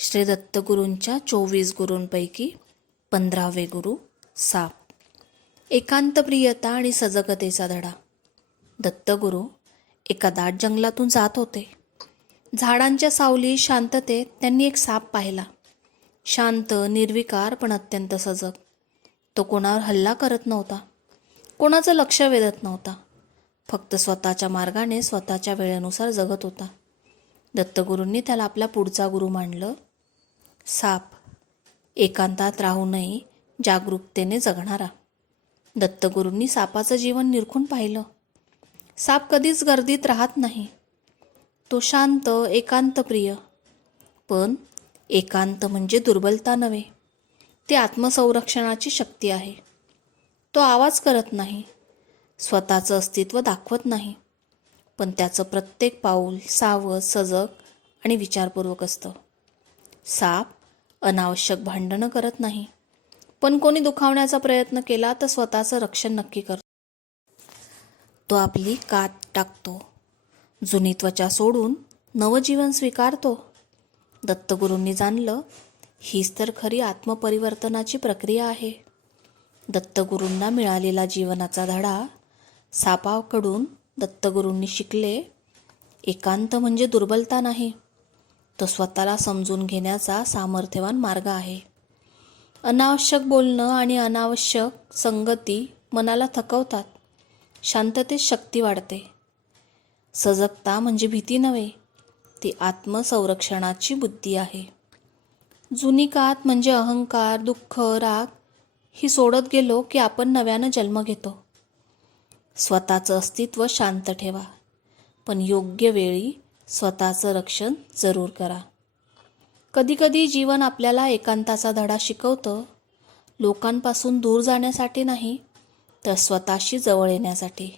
श्री दत्तगुरूंच्या 24 गुरूंपैकी 15वे गुरु साप. एकांतप्रियता आणि सजगतेचा धडा. दत्तगुरू एका दाट जंगलातून जात होते. झाडांच्या सावली शांततेत त्यांनी एक साप पाहिला. शांत, निर्विकार, पण अत्यंत सजग. तो कोणावर हल्ला करत नव्हता, कोणाचं लक्ष वेधत नव्हता. फक्त स्वतःच्या मार्गाने स्वतःच्या वेळेनुसार जगत होता. दत्तगुरूंनी त्याला आपला पुढचा गुरु मानलं. साप, एकांतात राहूनही जागरूकतेने जगणारा. दत्तगुरूंनी सापाचं जीवन निरखून पाहिलं. साप कधीच गर्दीत राहत नाही. तो शांत, एकांतप्रिय. पण एकांत म्हणजे दुर्बलता नव्हे, ती आत्मसंरक्षणाची शक्ती आहे. तो आवाज करत नाही, स्वतःचं अस्तित्व दाखवत नाही, पण त्याचं प्रत्येक पाऊल सावध, सजग आणि विचारपूर्वक असतं. साप अनावश्यक भांडणं करत नाही, पण कोणी दुखावण्याचा प्रयत्न केला तर स्वतःचं रक्षण नक्की करतो. तो आपली कात टाकतो, जुनी त्वचा सोडून नवजीवन स्वीकारतो. दत्तगुरूंनी जाणलं, हीच तर खरी आत्मपरिवर्तनाची प्रक्रिया आहे. दत्तगुरूंना मिळालेला जीवनाचा धडा. सापाकडून दत्तगुरूंनी शिकले, एकांत म्हणजे दुर्बलता नाही, तो स्वतःला समजून घेण्याचा सामर्थ्यवान मार्ग आहे. अनावश्यक बोलणं आणि अनावश्यक संगती मनाला थकवतात. शांततेत शक्ती वाढते. सजगता म्हणजे भीती नव्हे, ती आत्मसंरक्षणाची बुद्धी आहे. जुनी कात म्हणजे अहंकार, दुःख, राग ही सोडत गेलो की आपण नव्यानं जन्म घेतो. स्वतःचं अस्तित्व शांत ठेवा, पण योग्य वेळी स्वतःचं रक्षण जरूर करा. कधीकधी जीवन आपल्याला एकांताचा धडा शिकवतं, लोकांपासून दूर जाण्यासाठी नाही, तर स्वतःशी जवळ येण्यासाठी.